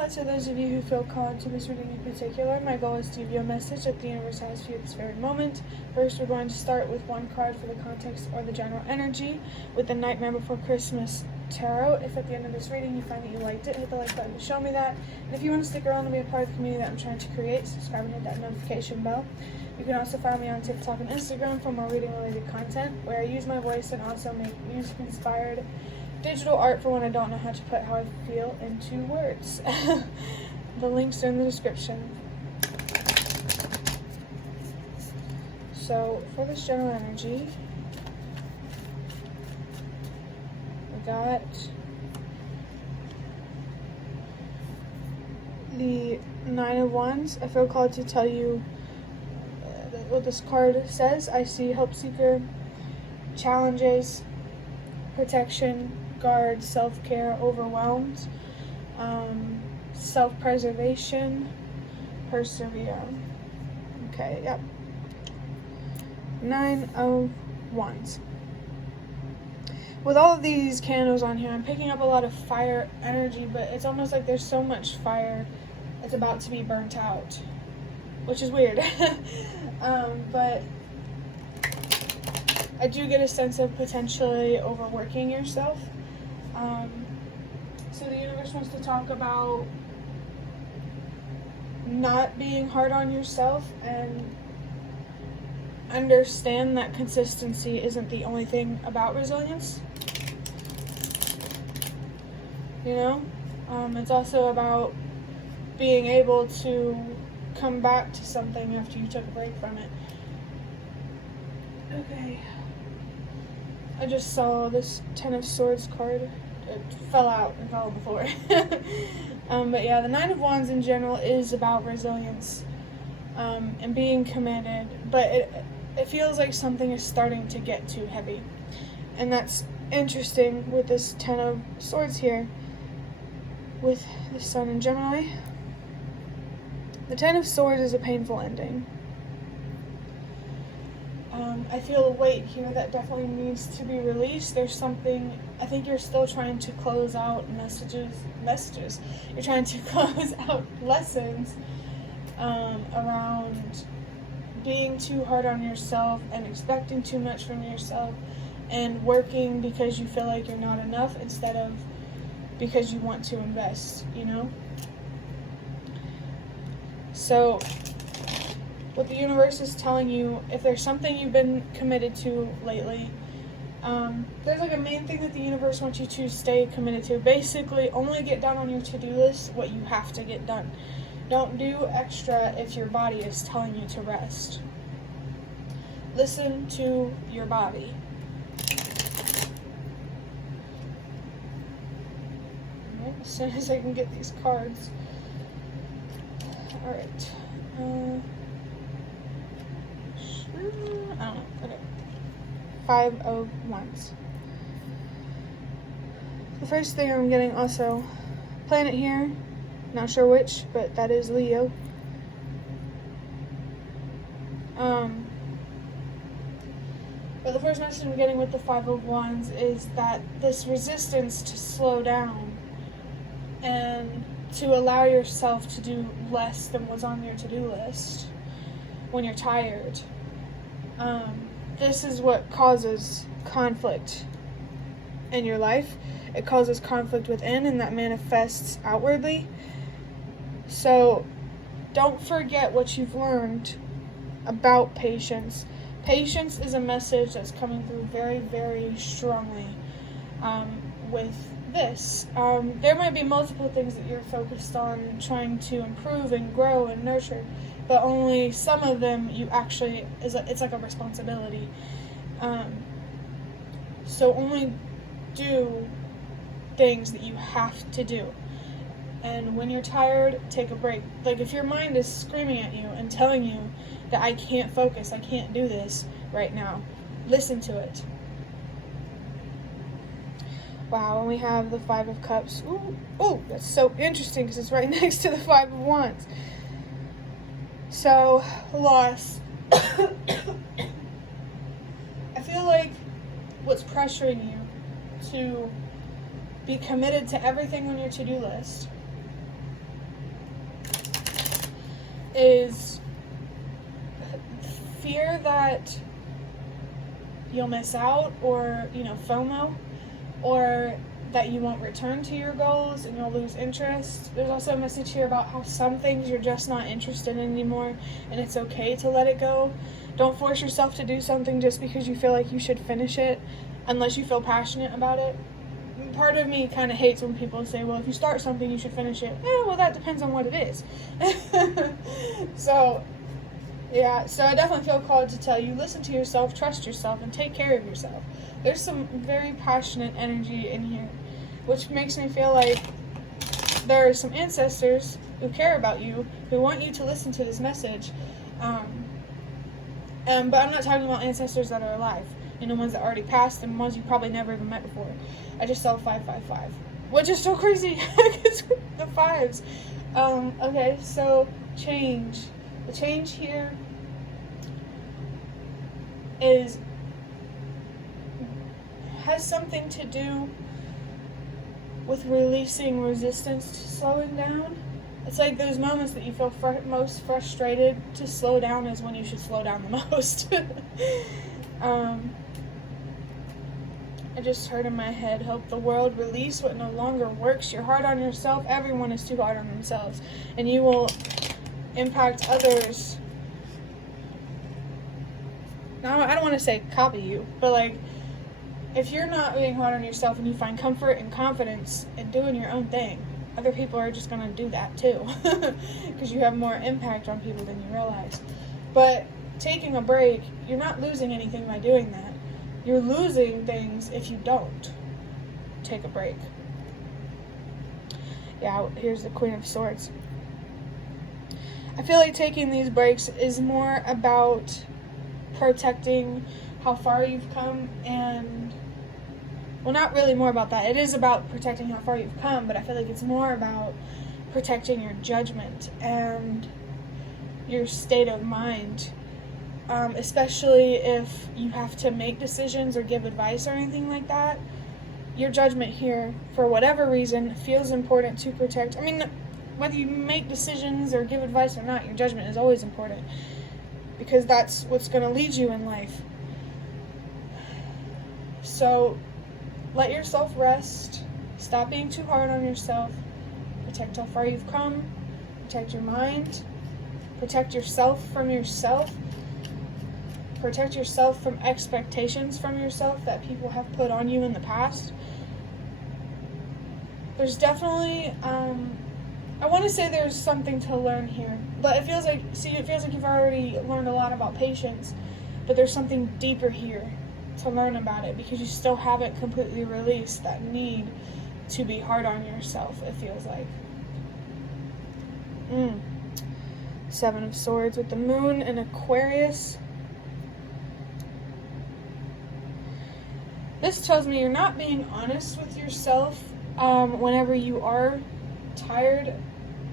out to those of you who feel called to this reading in particular. My goal is to give you a message that the universe has for you at this very moment. First, we're going to start with one card for the context or the general energy with the Nightmare Before Christmas Tarot. If at the end of this reading you find that you liked it, hit the like button to show me that. And if you want to stick around and be a part of the community that I'm trying to create, subscribe and hit that notification bell. You can also find me on TikTok and Instagram for more reading-related content, where I use my voice and also make music-inspired digital art for when I don't know how to put how I feel into words. The links are in the description. So, for this general energy, we got the Nine of Wands. I feel called to tell you what this card says. I see help seeker, challenges, protection, guard, self-care, overwhelmed, self-preservation, persevere. Okay, yep. Nine of Wands. With all of these candles on here, I'm picking up a lot of fire energy, but it's almost like there's so much fire it's about to be burnt out, which is weird. But I do get a sense of potentially overworking yourself. So the universe wants to talk about not being hard on yourself and understand that consistency isn't the only thing about resilience. You know? It's also about being able to come back to something after you took a break from it. Okay. I just saw this Ten of Swords card. It fell out and fell on the floor. But yeah, the Nine of Wands in general is about resilience and being committed. But it feels like something is starting to get too heavy. And that's interesting with this Ten of Swords here with the Sun in Gemini. The Ten of Swords is a painful ending. I feel a weight here that definitely needs to be released. There's something, I think you're still trying to close out messages. You're trying to close out lessons around being too hard on yourself and expecting too much from yourself and working because you feel like you're not enough instead of because you want to invest, you know? So what the universe is telling you, if there's something you've been committed to lately, there's like a main thing that the universe wants you to stay committed to. Basically, only get done on your to-do list what you have to get done. Don't do extra if your body is telling you to rest. Listen to your body. Alright, as soon as I can get these cards. Alright. I don't know. Okay. Five of Wands. The first thing I'm getting also, planet here, not sure which, but that is Leo. But the first message I'm getting with the Five of Wands is that this resistance to slow down and to allow yourself to do less than what's on your to-do list when you're tired. This is what causes conflict in your life. It causes conflict within, and that manifests outwardly. So don't forget what you've learned about patience. Patience is a message that's coming through very, very strongly with this. There might be multiple things that you're focused on trying to improve and grow and nurture, but only some of them you actually, it's like a responsibility. So only do things that you have to do. And when you're tired, take a break. Like if your mind is screaming at you and telling you that I can't focus, I can't do this right now, listen to it. Wow, and we have the Five of Cups. Ooh, that's so interesting because it's right next to the Five of Wands. So, loss. I feel like what's pressuring you to be committed to everything on your to-do list is fear that you'll miss out, or, FOMO, or that you won't return to your goals and you'll lose interest. There's also a message here about how some things you're just not interested in anymore, and it's okay to let it go. Don't force yourself to do something just because you feel like you should finish it unless you feel passionate about it. Part of me kind of hates when people say, well, if you start something, you should finish it. Well, that depends on what it is. So I definitely feel called to tell you, listen to yourself, trust yourself, and take care of yourself. There's some very passionate energy in here, which makes me feel like there are some ancestors who care about you, who want you to listen to this message. But I'm not talking about ancestors that are alive, ones that already passed and ones you probably never even met before. I just saw 555, which is so crazy. The fives. Okay, so change. The change here has something to do with releasing resistance to slowing down. It's like those moments that you feel most frustrated to slow down is when you should slow down the most. I just heard in my head, help the world release what no longer works. You're hard on yourself. Everyone is too hard on themselves. And you will impact others. Now, I don't want to say copy you, but if you're not being hard on yourself and you find comfort and confidence in doing your own thing, other people are just going to do that too. Because you have more impact on people than you realize. But taking a break, you're not losing anything by doing that. You're losing things if you don't take a break. Yeah, here's the Queen of Swords. I feel like taking these breaks is more about protecting how far you've come, and not really more about that. It is about protecting how far you've come, but I feel like it's more about protecting your judgment and your state of mind. Especially if you have to make decisions or give advice or anything like that. Your judgment here, for whatever reason, feels important to protect. Whether you make decisions or give advice or not, your judgment is always important, because that's what's going to lead you in life. So let yourself rest. Stop being too hard on yourself. Protect how far you've come. Protect your mind. Protect yourself from yourself. Protect yourself from expectations from yourself that people have put on you in the past. There's definitely, I want to say there's something to learn here, but it feels like you've already learned a lot about patience, but there's something deeper here to learn about it, because you still haven't completely released that need to be hard on yourself, it feels like. Seven of Swords with the Moon in Aquarius. This tells me you're not being honest with yourself whenever you are tired.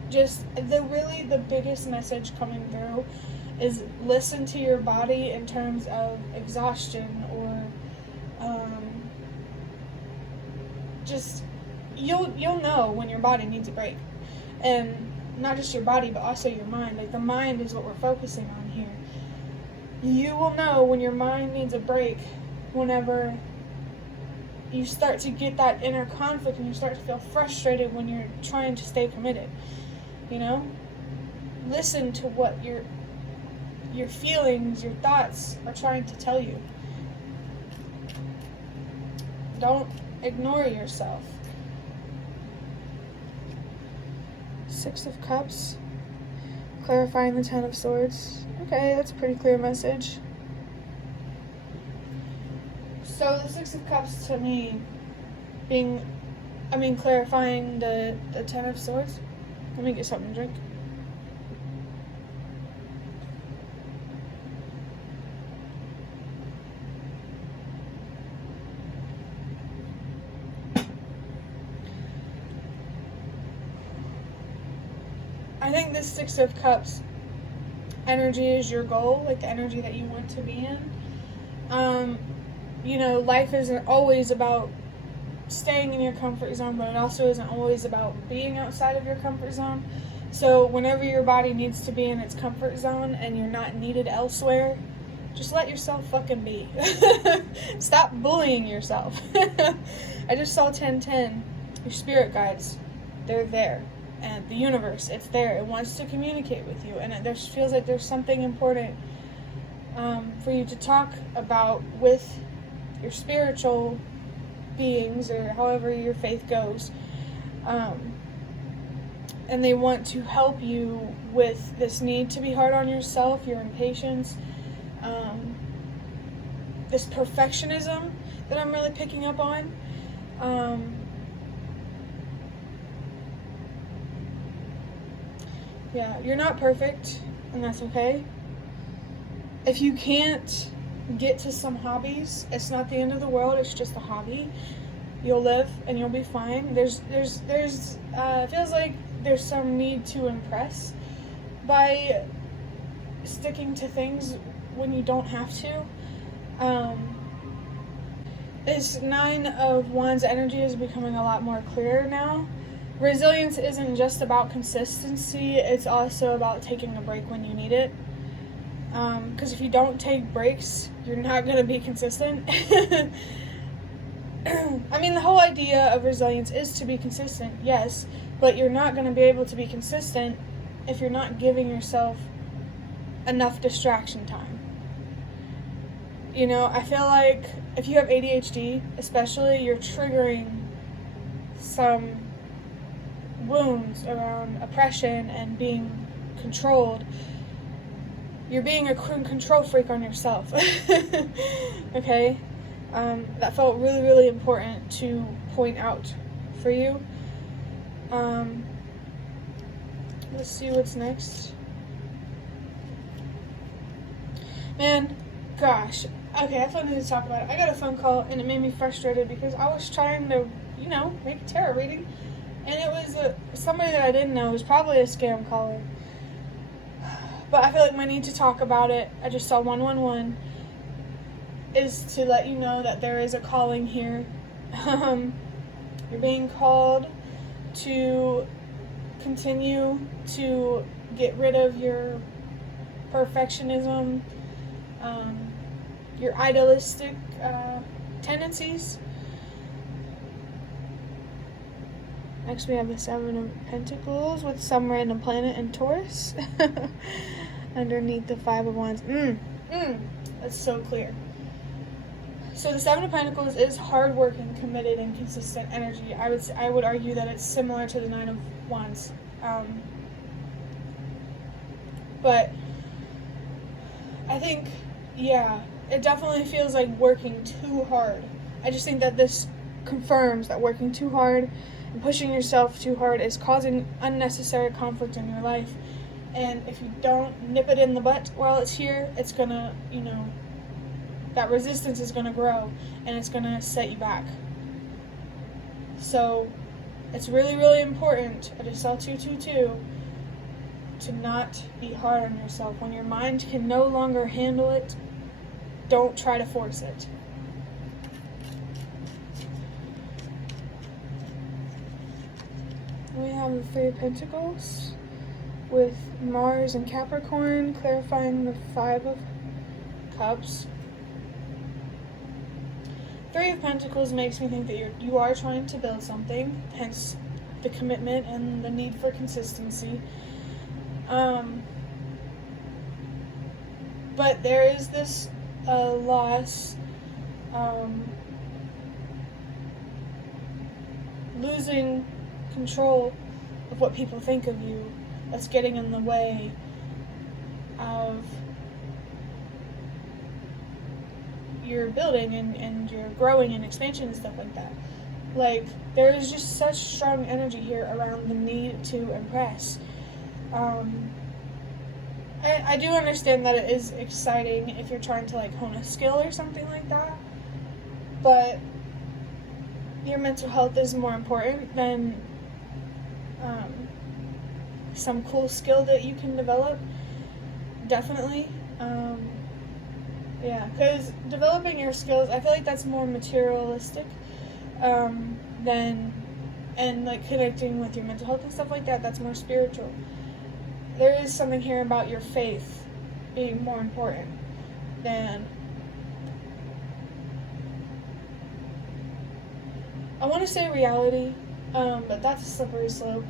Just the biggest message coming through is listen to your body in terms of exhaustion, or just you'll know when your body needs a break. And not just your body, but also your mind. The mind is what we're focusing on here. You will know when your mind needs a break whenever you start to get that inner conflict and you start to feel frustrated when you're trying to stay committed. Listen to what your feelings, your thoughts are trying to tell you. Don't ignore yourself. Six of Cups, clarifying the Ten of Swords. Okay, that's a pretty clear message. So the Six of Cups to me clarifying the Ten of Swords. Let me get something to drink. I think this Six of Cups energy is your goal, the energy that you want to be in. Life isn't always about staying in your comfort zone, but it also isn't always about being outside of your comfort zone. So whenever your body needs to be in its comfort zone and you're not needed elsewhere, just let yourself fucking be. Stop bullying yourself. I just saw 1010. Your spirit guides, they're there. And the universe, it's there. It wants to communicate with you. And it feels like there's something important for you to talk about with your spiritual beings, or however your faith goes. And they want to help you with this need to be hard on yourself, your impatience, this perfectionism that I'm really picking up on. Yeah, you're not perfect, and that's okay. If you can't get to some hobbies, it's not the end of the world, it's just a hobby. You'll live and you'll be fine. There's it feels like there's some need to impress by sticking to things when you don't have to. This 9 of Wands energy is becoming a lot more clear now. Resilience isn't just about consistency, it's also about taking a break when you need it. Because if you don't take breaks, you're not going to be consistent. I mean, the whole idea of resilience is to be consistent, yes, but you're not going to be able to be consistent if you're not giving yourself enough distraction time. You know, I feel like if you have ADHD, especially, you're triggering some wounds around oppression and being controlled. You're being a control freak on yourself. Okay? That felt really, really important to point out for you. Let's see what's next. Man, gosh. Okay, I thought I needed to talk about it. I got a phone call and it made me frustrated because I was trying to, make a tarot reading. And it was somebody that I didn't know. It was probably a scam caller. But I feel like my need to talk about it, I just saw 111, is to let you know that there is a calling here. You're being called to continue to get rid of your perfectionism, your idealistic tendencies. Next we have the 7 of Pentacles with some random planet in Taurus. Underneath the 5 of Wands. That's so clear. So the 7 of Pentacles is hardworking, committed, and consistent energy. I would argue that it's similar to the 9 of Wands. But I think, it definitely feels like working too hard. I just think that this confirms that working too hard and pushing yourself too hard is causing unnecessary conflict in your life. And if you don't nip it in the butt while it's here, it's gonna, that resistance is gonna grow and it's gonna set you back. So it's really, really important, I just saw 222, to not be hard on yourself. When your mind can no longer handle it, don't try to force it. We have the 3 of Pentacles with Mars and Capricorn, clarifying the 5 of Cups. 3 of Pentacles makes me think that you are trying to build something, hence the commitment and the need for consistency. But there is this loss, losing control of what people think of you, that's getting in the way of your building and your growing and expansion and stuff like that. Like, there is just such strong energy here around the need to impress. I do understand that it is exciting if you're trying to hone a skill or something like that, but your mental health is more important than some cool skill that you can develop. Definitely. Because developing your skills, I feel like that's more materialistic than and like connecting with your mental health and stuff like that, that's more spiritual. There is something here about your faith being more important than, I want to say reality, but that's a slippery slope.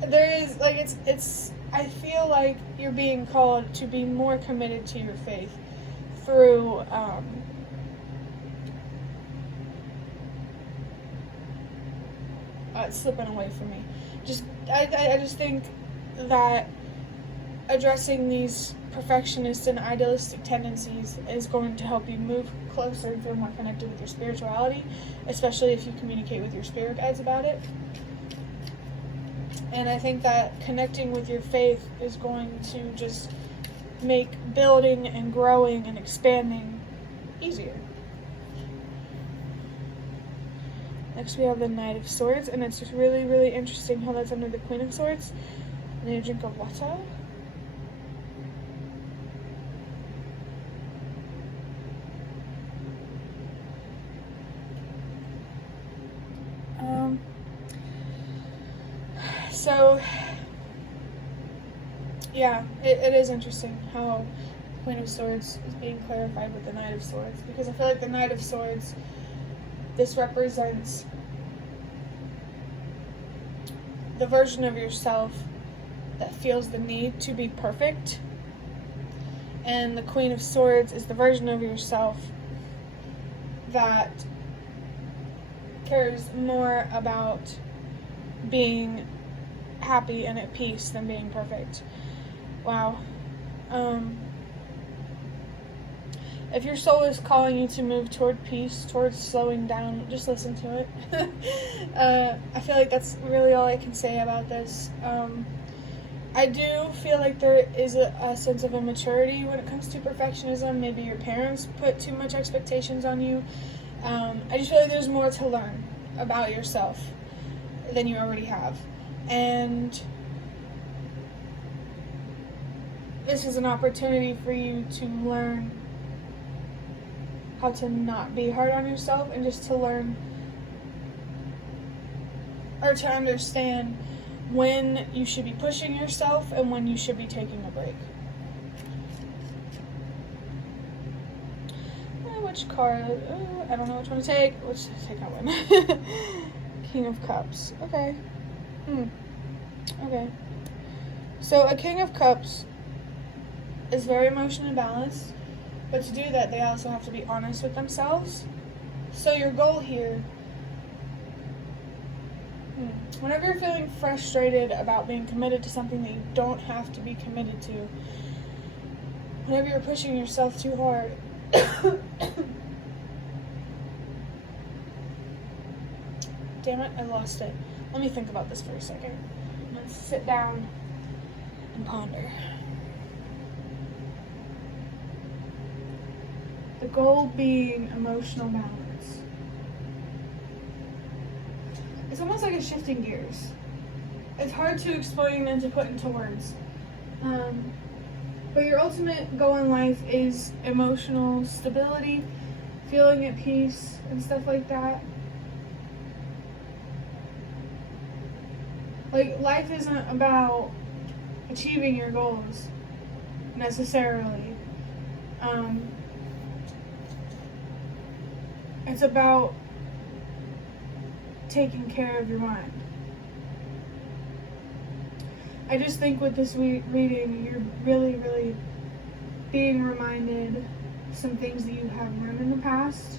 There is, like, it's, I feel like you're being called to be more committed to your faith through, it's slipping away from me. I just think that addressing these perfectionist and idealistic tendencies is going to help you move closer and feel more connected with your spirituality, especially if you communicate with your spirit guides about it. And I think that connecting with your faith is going to just make building and growing and expanding easier. Next we have the Knight of Swords, and it's just really, really interesting how that's under the Queen of Swords. And then you drink of water. So, yeah, it is interesting how Queen of Swords is being clarified with the Knight of Swords, because I feel like the Knight of Swords, this represents the version of yourself that feels the need to be perfect, and the Queen of Swords is the version of yourself that cares more about being happy and at peace than being perfect. Wow. If your soul is calling you to move toward peace, towards slowing down, just listen to it. I feel like that's really all I can say about this. I do feel like there is a sense of immaturity when it comes to perfectionism. Maybe your parents put too much expectations on you. I just feel like there's more to learn about yourself than you already have. And this is an opportunity for you to learn how to not be hard on yourself, and just to learn or to understand when you should be pushing yourself and when you should be taking a break. Which card? I don't know which one to take. Let's take that one. King of Cups. Okay. Okay. So a King of Cups is very emotionally balanced, but to do that, they also have to be honest with themselves. So your goal here, whenever you're feeling frustrated about being committed to something that you don't have to be committed to, whenever you're pushing yourself too hard, damn it, I lost it. Let me think about this for a second. Let's sit down and ponder. The goal being emotional balance. It's almost like a shifting gears. It's hard to explain and to put into words. But your ultimate goal in life is emotional stability, feeling at peace, and stuff like that. Like, life isn't about achieving your goals, necessarily. It's about taking care of your mind. I just think with this reading, you're really, really being reminded some things that you have learned in the past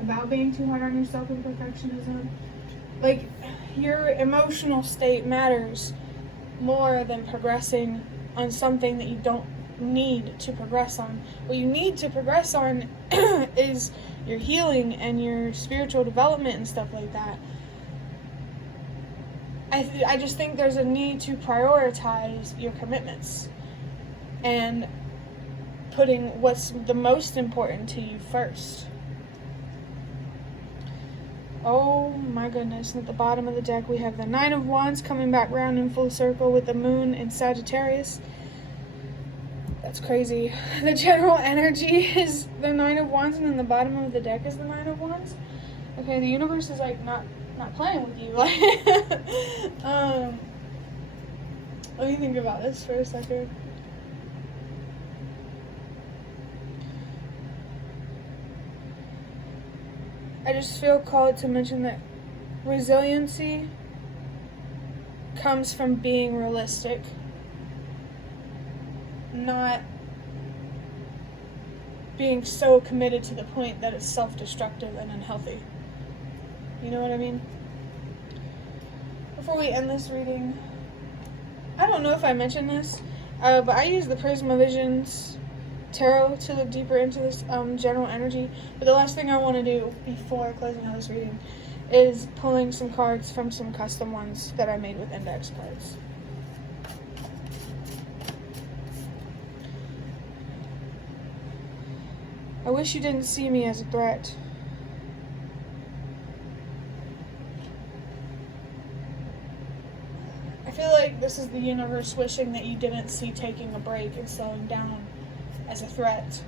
about being too hard on yourself and perfectionism. Like, your emotional state matters more than progressing on something that you don't need to progress on. What you need to progress on is your healing and your spiritual development and stuff like that. I just think there's a need to prioritize your commitments and putting what's the most important to you first. Oh my goodness, at the bottom of the deck we have the Nine of Wands coming back round in full circle with the moon in Sagittarius. That's crazy. The general energy is the Nine of Wands, and then the bottom of the deck is the Nine of Wands. Okay, the universe is like not playing with you. Like, let me think about this for a second. I just feel called to mention that resiliency comes from being realistic, not being so committed to the point that it's self-destructive and unhealthy. You know what I mean? Before we end this reading, I don't know if I mentioned this, but I use the Prisma Visions Tarot to look deeper into this general energy. But the last thing I want to do before closing out this reading is pulling some cards from some custom ones that I made with index cards. I wish you didn't see me as a threat. I feel like this is the universe wishing that you didn't see taking a break and slowing down as a threat.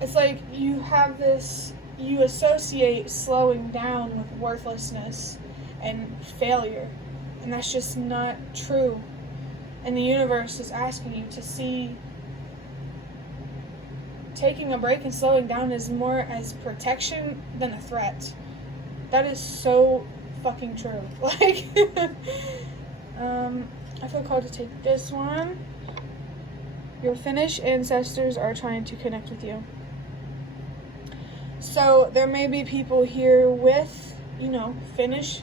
It's like you have this, you associate slowing down with worthlessness and failure, and that's just not true. And the universe is asking you to see taking a break and slowing down is more as protection than a threat. That is so fucking true. Like, I feel called to take this one. Your Finnish ancestors are trying to connect with you. So there may be people here with, Finnish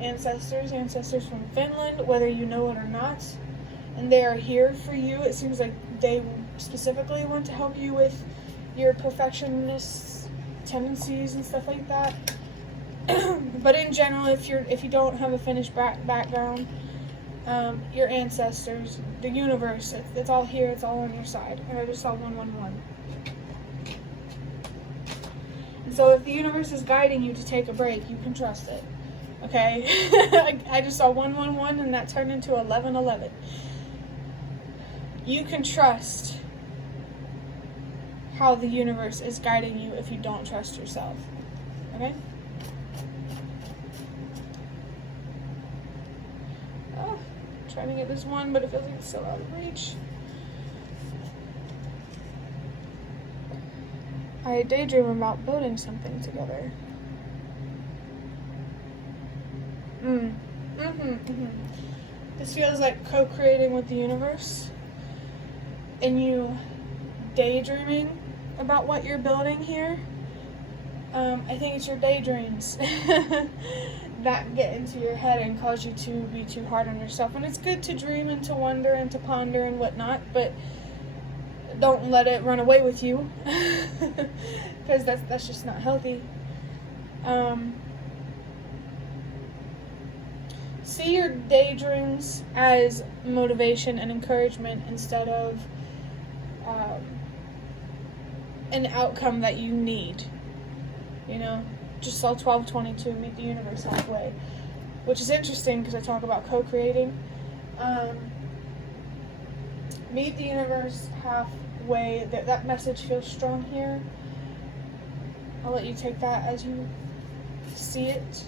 ancestors from Finland, whether you know it or not, and they are here for you. It seems like they specifically want to help you with your perfectionist tendencies and stuff like that. But in general, if you don't have a Finnish background, your ancestors, the universe, it's all here, it's all on your side. And I just saw 111. And so if the universe is guiding you to take a break, you can trust it. Okay? I just saw 111 and that turned into 1111. You can trust how the universe is guiding you if you don't trust yourself. Okay? Oh, trying to get this one, but it feels like it's so out of reach. I daydream about building something together. This feels like co-creating with the universe, and you daydreaming about what you're building here. I think it's your daydreams that get into your head and cause you to be too hard on yourself. And it's good to dream and to wonder and to ponder and whatnot, but don't let it run away with you, because that's just not healthy. See your daydreams as motivation and encouragement instead of an outcome that you need. Just saw 1222, meet the universe halfway, which is interesting because I talk about co-creating. Meet the universe halfway. That message feels strong here. I'll let you take that as you see it.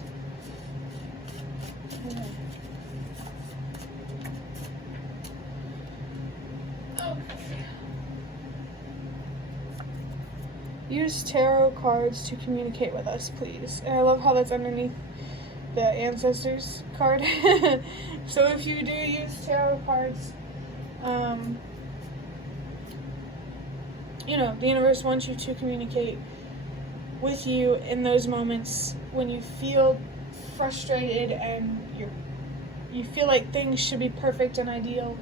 Use tarot cards to communicate with us, please. And I love how that's underneath the ancestors card. So if you do use tarot cards, the universe wants you to communicate with you in those moments when you feel frustrated and you feel like things should be perfect and ideal,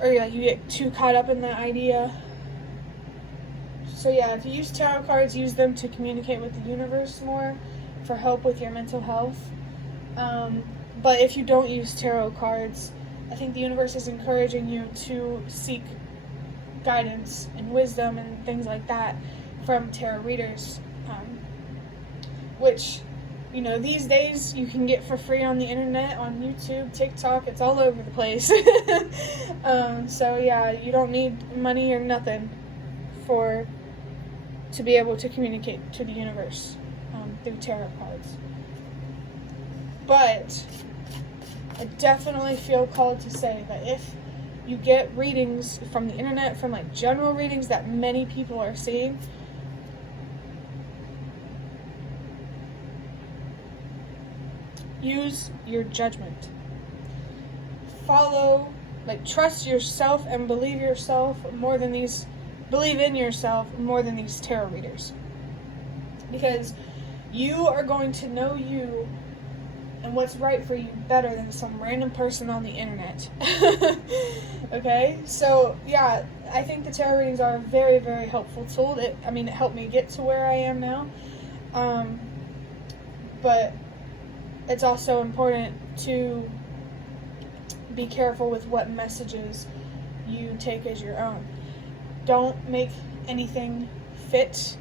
or you get too caught up in that idea. So yeah, if you use tarot cards, use them to communicate with the universe more for help with your mental health. But if you don't use tarot cards, I think the universe is encouraging you to seek guidance and wisdom and things like that from tarot readers, which you know, these days you can get for free on the internet, on YouTube, TikTok, it's all over the place. So yeah, you don't need money or nothing to be able to communicate to the universe through tarot cards. But I definitely feel called to say that if you get readings from the internet, from like general readings that many people are seeing, use your judgment. Trust yourself and believe in yourself more than these tarot readers. Because you are going to know you and what's right for you better than some random person on the internet. Okay? So, yeah, I think the tarot readings are a very, very helpful tool. It helped me get to where I am now. But it's also important to be careful with what messages you take as your own. Don't make anything fit.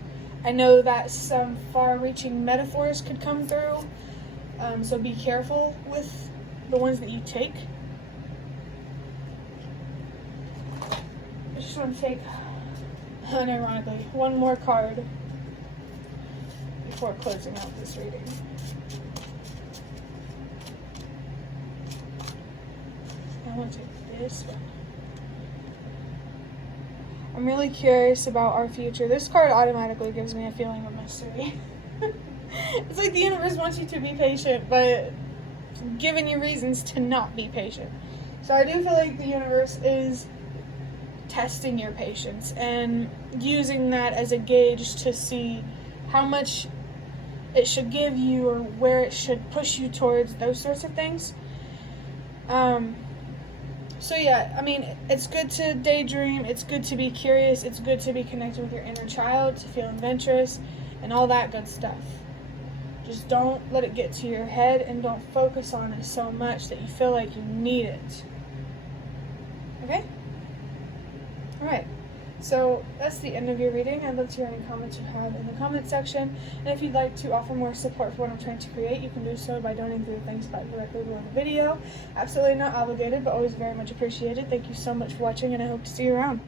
I know that some far-reaching metaphors could come through, so be careful with the ones that you take. I just want to take, unironically, one more card before closing out this reading. I want to take this one. I'm really curious about our future. This card automatically gives me a feeling of mystery. It's like the universe wants you to be patient, but giving you reasons to not be patient. So I do feel like the universe is testing your patience and using that as a gauge to see how much it should give you or where it should push you towards, those sorts of things. So yeah, it's good to daydream, it's good to be curious, it's good to be connected with your inner child, to feel adventurous, and all that good stuff. Just don't let it get to your head, and don't focus on it so much that you feel like you need it. Okay? Alright. So that's the end of your reading. I'd love to hear any comments you have in the comment section. And if you'd like to offer more support for what I'm trying to create, you can do so by donating through the thanks button directly below the video. Absolutely not obligated, but always very much appreciated. Thank you so much for watching, and I hope to see you around.